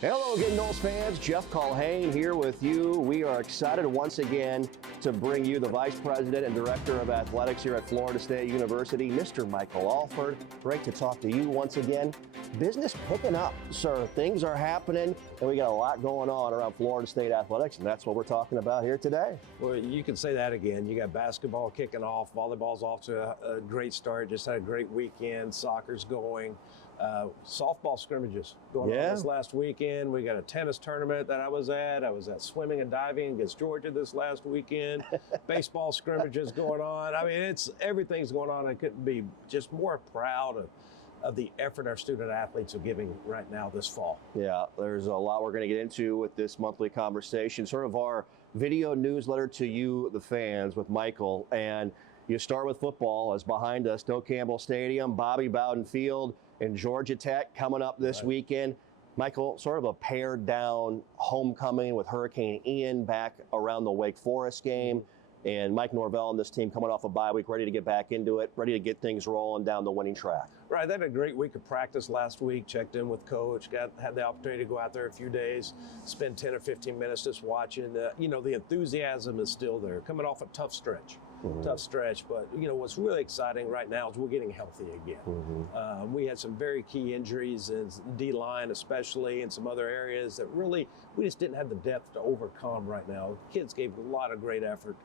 Hello again, Noles fans. Jeff Culhane here with you. We are excited once again to bring you the Vice President and Director of Athletics here at Florida State University, Mr. Michael Alford. Great to talk to you once again. Business picking up, sir. Things are happening, and we got a lot going on around Florida State Athletics, and that's what we're talking about here today. Well, you can say that again. You got basketball kicking off. Volleyball's off to a great start. Just had a great weekend. Soccer's going. Softball scrimmages going on this last weekend. We got a tennis tournament that I was at. I was at swimming and diving against Georgia this last weekend. Baseball scrimmages going on. I mean, everything's going on. I couldn't be just more proud of the effort our student athletes are giving right now this fall. Yeah, there's a lot we're going to get into with this monthly conversation, sort of our video newsletter to you, the fans, with Michael. And you start with football, as behind us, Doak Campbell Stadium, Bobby Bowden Field, and Georgia Tech coming up this weekend. Michael, sort of a pared down homecoming with Hurricane Ian back around the Wake Forest game. And Mike Norvell and this team coming off a bye week, ready to get back into it, ready to get things rolling down the winning track. Right, they had a great week of practice last week, checked in with coach, had the opportunity to go out there a few days, spend 10 or 15 minutes just watching. The enthusiasm is still there, coming off a tough stretch. But what's really exciting right now is we're getting healthy again. We had some very key injuries in D-line especially, and some other areas that really we just didn't have the depth to overcome right now. Kids gave a lot of great effort,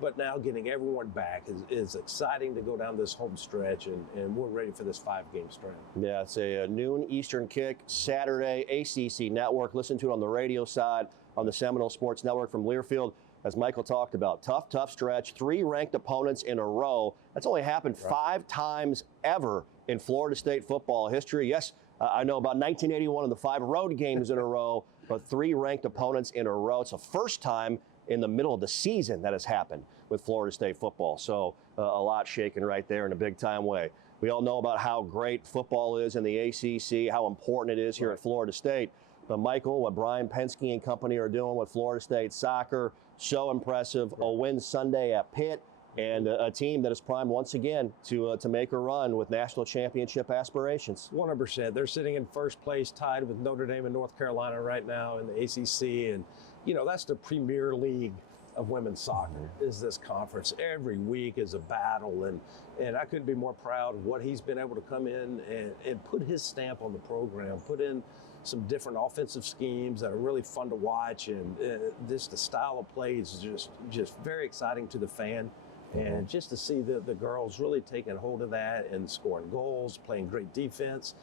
but now getting everyone back is exciting to go down this home stretch, and we're ready for this 5-game stretch. Yeah, it's a noon Eastern kick Saturday, ACC Network. Listen to it on the radio side on the Seminoles Sports Network from Learfield. As Michael talked about, tough stretch, 3 ranked opponents in a row. That's only happened 5 times ever in Florida State football history. Yes, I know about 1981 and the 5 road games in a row, but 3 ranked opponents in a row. It's the first time in the middle of the season that has happened with Florida State football. So a lot shaking right there in a big time way. We all know about how great football is in the ACC, how important it is here at Florida State. But Michael, what Brian Penske and company are doing with Florida State soccer, so impressive. A win Sunday at Pitt, and a team that is primed once again to make a run with national championship aspirations. 100%. They're sitting in first place, tied with Notre Dame and North Carolina right now in the ACC, and that's the premier league of women's soccer. Is this conference. Every week is a battle, and I couldn't be more proud of what he's been able to come in and put his stamp on the program, put in some different offensive schemes that are really fun to watch, and just the style of play is just very exciting to the fan. And just to see the girls really taking hold of that and scoring goals, playing great defense,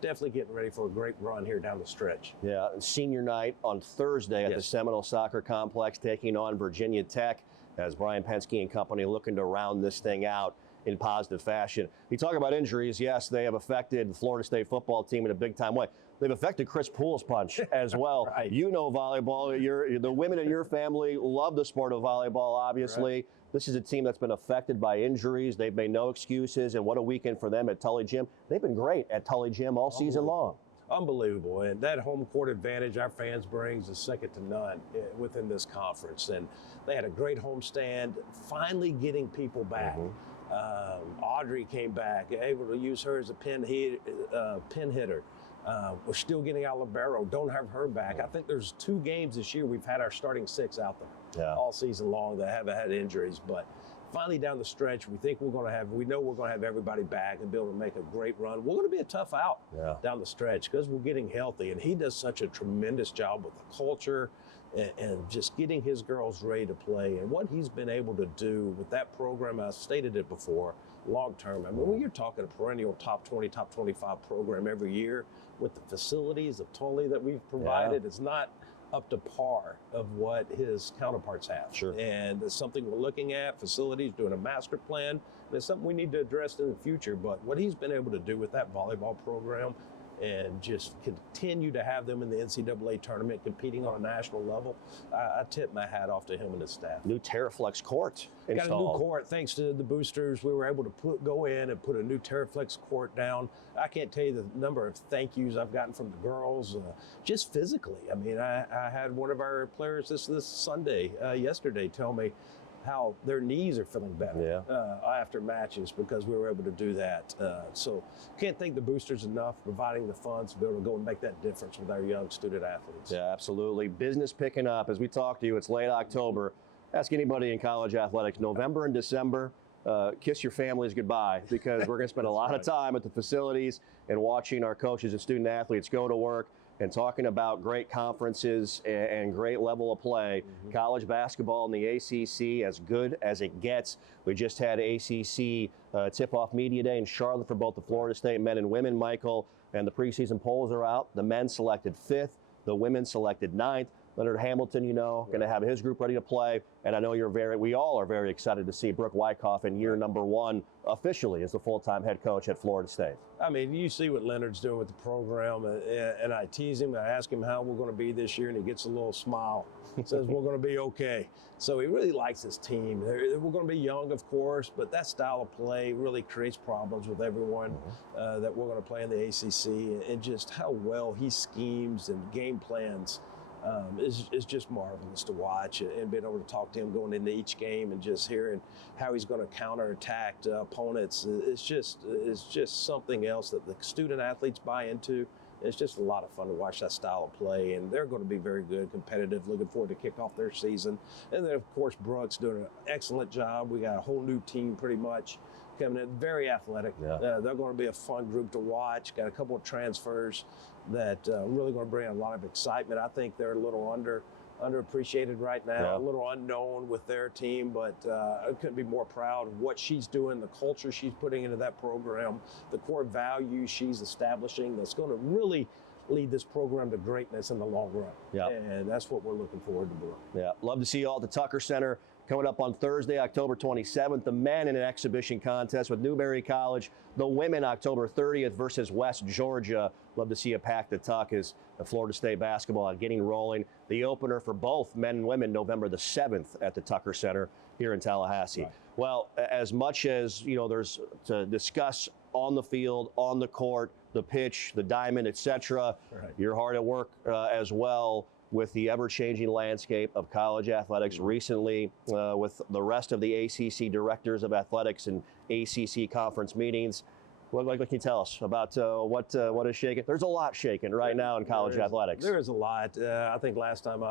definitely getting ready for a great run here down the stretch. Yeah, senior night on Thursday at the Seminole Soccer Complex, taking on Virginia Tech, as Brian Penske and company looking to round this thing out in positive fashion. You talk about injuries, yes, they have affected the Florida State football team in a big-time way. They've affected Chris Poole's punch as well. You know volleyball. The women in your family love the sport of volleyball, obviously. This is a team that's been affected by injuries. They've made no excuses, and what a weekend for them at Tully Gym. They've been great at Tully Gym all season long. Unbelievable, and that home court advantage our fans brings is second to none within this conference. And they had a great homestand, finally getting people back. Audrey came back, able to use her as a pin hitter. We're still getting our libero, don't have her back. I think there's 2 games this year we've had our starting 6 out there all season long that haven't had injuries. But finally down the stretch, we know we're going to have everybody back and be able to make a great run. We're going to be a tough out down the stretch because we're getting healthy, and he does such a tremendous job with the culture and just getting his girls ready to play. And what he's been able to do with that program, I stated it before, long term. I mean, when you're talking a perennial top 20, top 25 program every year with the facilities of Tully that we've provided, it's not up to par of what his counterparts have. And it's something we're looking at, facilities, doing a master plan. And it's something we need to address in the future. But what he's been able to do with that volleyball program and just continue to have them in the NCAA tournament competing on a national level, I tip my hat off to him and his staff. New Terraflex court installed. Got a new court thanks to the boosters. We were able to go in and put a new Terraflex court down. I can't tell you the number of thank yous I've gotten from the girls, just physically. I mean, I had one of our players this Sunday, yesterday, tell me, how their knees are feeling better after matches because we were able to do that. So can't thank the boosters enough for providing the funds to be able to go and make that difference with our young student athletes. Yeah, absolutely. Business picking up. As we talk to you, it's late October. Ask anybody in college athletics, November and December, kiss your families goodbye, because we're going to spend a lot of time at the facilities and watching our coaches and student athletes go to work and talking about great conferences and great level of play. College basketball in the ACC, as good as it gets. We just had ACC tip-off media day in Charlotte for both the Florida State men and women, Michael, and the preseason polls are out. The men selected 5th, the women selected 9th. Leonard Hamilton, going to have his group ready to play. And I know we all are very excited to see Brooke Wyckoff in year number 1 officially as the full-time head coach at Florida State. I mean, you see what Leonard's doing with the program, and I tease him. I ask him how we're going to be this year, and he gets a little smile. Says we're going to be okay. So he really likes his team. We're going to be young, of course, but that style of play really creates problems with everyone that we're going to play in the ACC, and just how well he schemes and game plans. Is just marvelous to watch, and being able to talk to him going into each game and just hearing how he's going to counterattack opponents. It's just something else that the student athletes buy into. It's just a lot of fun to watch that style of play, and they're going to be very good, competitive, looking forward to kick off their season. And then, of course, Brooks doing an excellent job. We got a whole new team pretty much coming in, very athletic. They're going to be a fun group to watch. Got a couple of transfers that really going to bring a lot of excitement. I think they're a little underappreciated right now, a little unknown with their team, but I couldn't be more proud of what she's doing, the culture she's putting into that program, the core values she's establishing that's going to really lead this program to greatness in the long run. And that's what we're looking forward to doing. Love to see you all at the Tucker Center. Coming up on Thursday, October 27th, the men in an exhibition contest with Newberry College. The women, October 30th versus West Georgia. Love to see you pack the Tuck as the Florida State basketball getting rolling. The opener for both men and women, November the 7th at the Tucker Center here in Tallahassee. Well, as much as there's to discuss on the field, on the court, the pitch, the diamond, etc. You're hard at work as well with the ever-changing landscape of college athletics recently with the rest of the ACC directors of athletics and ACC conference meetings. What can you tell us about what is shaking? There's a lot shaking right now in college athletics. There is a lot. I think last time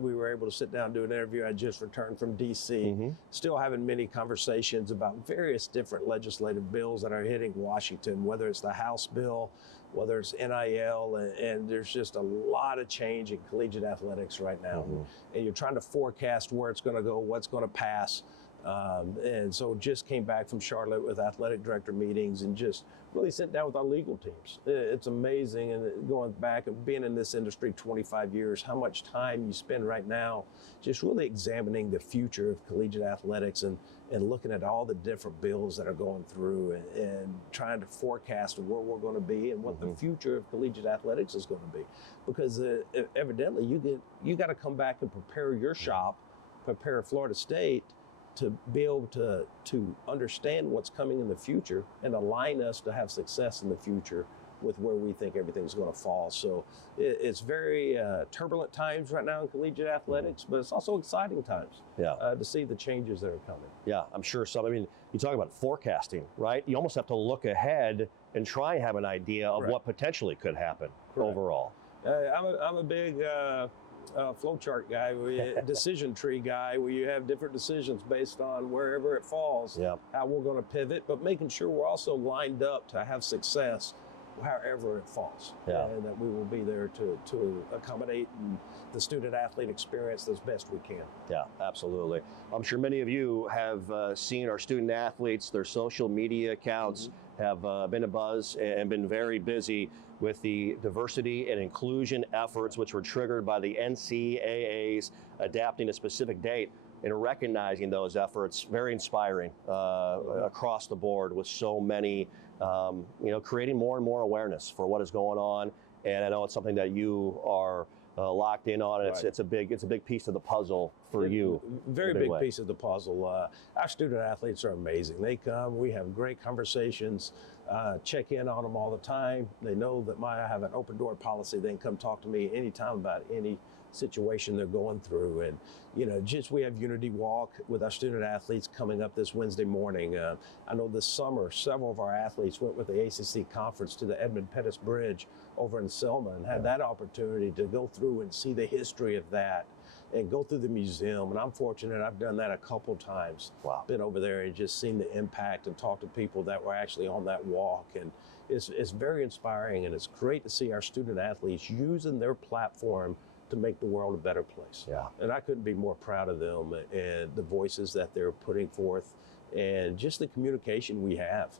we were able to sit down and do an interview, I just returned from D.C. Still having many conversations about various different legislative bills that are hitting Washington, whether it's the House bill, whether it's NIL, and there's just a lot of change in collegiate athletics right now. And you're trying to forecast where it's going to go, what's going to pass. And so just came back from Charlotte with athletic director meetings and just really sitting down with our legal teams. It's amazing, and going back and being in this industry 25 years, how much time you spend right now just really examining the future of collegiate athletics and looking at all the different bills that are going through and trying to forecast where we're going to be and what the future of collegiate athletics is going to be. Because evidently you got to come back and prepare your shop, prepare Florida State to be able to understand what's coming in the future and align us to have success in the future with where we think everything's going to fall. So it's very turbulent times right now in collegiate athletics, but it's also exciting times to see the changes that are coming. Yeah, I'm sure some. I mean, you talk about forecasting, right? You almost have to look ahead and try and have an idea of what potentially could happen overall. I'm a big flowchart guy, decision tree guy, where you have different decisions based on wherever it falls, how we're going to pivot, but making sure we're also lined up to have success however it falls, and that we will be there to accommodate the student athlete experience as best we can. Yeah, absolutely. I'm sure many of you have seen our student athletes, their social media accounts have been abuzz and been very busy with the diversity and inclusion efforts, which were triggered by the NCAA's adapting a specific date and recognizing those efforts. Very inspiring across the board, with so many, creating more and more awareness for what is going on. And I know it's something that you are locked in on. And it's a big piece of the puzzle for you. Very in a big way. piece of the puzzle. Our student athletes are amazing. They come, we have great conversations, check in on them all the time. They know that I have an open door policy. They can come talk to me anytime about any situation they're going through. And, we have Unity Walk with our student athletes coming up this Wednesday morning. I know this summer, several of our athletes went with the ACC conference to the Edmund Pettus Bridge over in Selma and had that opportunity to go through and see the history of that and go through the museum. And I'm fortunate, I've done that a couple times. Wow. Been over there and just seen the impact and talked to people that were actually on that walk. And it's very inspiring, and it's great to see our student athletes using their platform to make the world a better place. Yeah. And I couldn't be more proud of them and the voices that they're putting forth and just the communication we have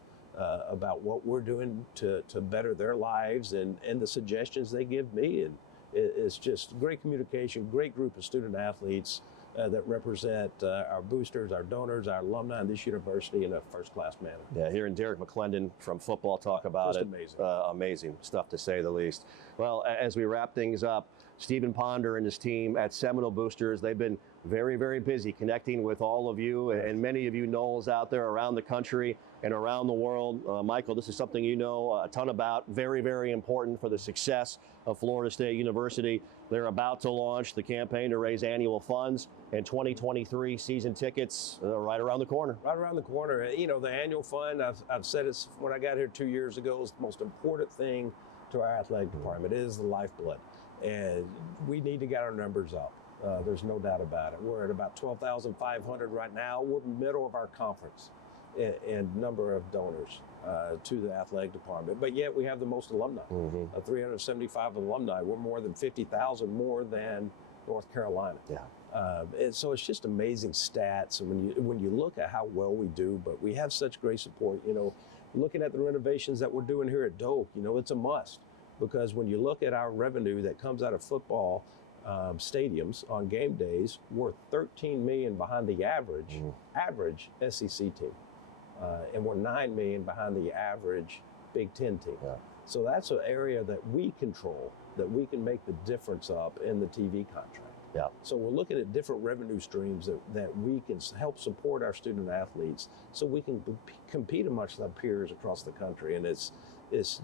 about what we're doing to better their lives and the suggestions they give me. And it's just great communication, great group of student athletes that represent our boosters, our donors, our alumni in this university in a first-class manner. Yeah, hearing Derek McClendon from Football talk about Just it. amazing. Amazing stuff, to say the least. Well, as we wrap things up, Stephen Ponder and his team at Seminole Boosters, they've been very, very busy connecting with all of you and many of you Noles out there around the country and around the world. Michael, this is something you know a ton about, very, very important for the success of Florida State University. They're about to launch the campaign to raise annual funds, and 2023 season tickets right around the corner. Right around the corner. The annual fund, I've said it when I got here 2 years ago, is the most important thing to our athletic department. It is the lifeblood. And we need to get our numbers up. There's no doubt about it. We're at about 12,500 right now. We're middle of our conference in number of donors to the athletic department. But yet we have the most alumni, 375 alumni. We're more than 50,000 more than North Carolina. Yeah. And so it's just amazing stats. And when you look at how well we do, but we have such great support. Looking at the renovations that we're doing here at Doak, it's a must. Because when you look at our revenue that comes out of football stadiums on game days, we're $13 million behind the average SEC team, and we're $9 million behind the average Big Ten team. Yeah. So that's an area that we control, that we can make the difference up in the TV contract. Yeah. So we're looking at different revenue streams that we can help support our student athletes, so we can compete amongst our peers across the country. And it's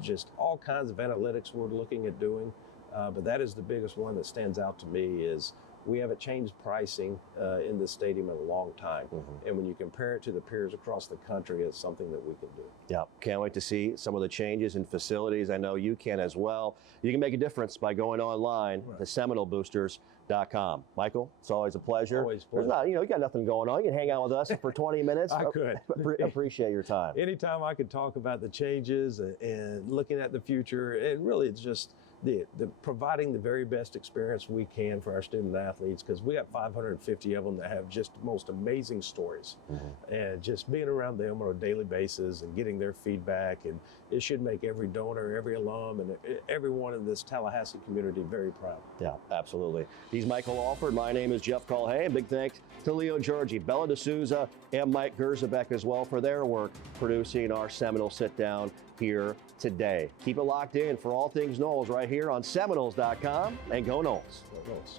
just all kinds of analytics we're looking at doing, but that is the biggest one that stands out to me is we haven't changed pricing in this stadium in a long time. And when you compare it to the peers across the country, it's something that we can do. Yeah, can't wait to see some of the changes in facilities. I know you can as well. You can make a difference by going online to SeminoleBoosters.com. Michael, it's always a pleasure. Always a There's pleasure. not, you got nothing going on. You can hang out with us for 20 minutes. I could. Appreciate your time. Anytime I could talk about the changes and looking at the future, and really it's just the providing the very best experience we can for our student athletes, because we got 550 of them that have just the most amazing stories. And just being around them on a daily basis and getting their feedback, and it should make every donor, every alum, and everyone in this Tallahassee community very proud. Yeah, absolutely. He's Michael Alford. My name is Jeff Culhane. Big thanks to Leo Georgie, Bella D'Souza, and Mike Gerzabek as well for their work producing our Seminole Sit Down here today. Keep it locked in for all things Noles right here on Seminoles.com, and go Noles. Go Noles.